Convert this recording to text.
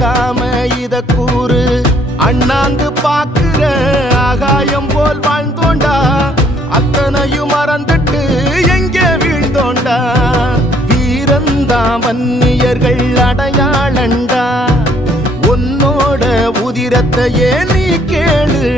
மறக்காம இத கூறு. அண்ணாந்து பாக்குற ஆகாயம் போல் வாழ்ந்தோண்டா, அத்தனையும் மறந்துட்டு எங்கே வீழ்ந்தோண்டா. வீரந்தா வன்னியர்கள் அடையாளண்டா, உன்னோட உதிரத்தையே நீ கேளு.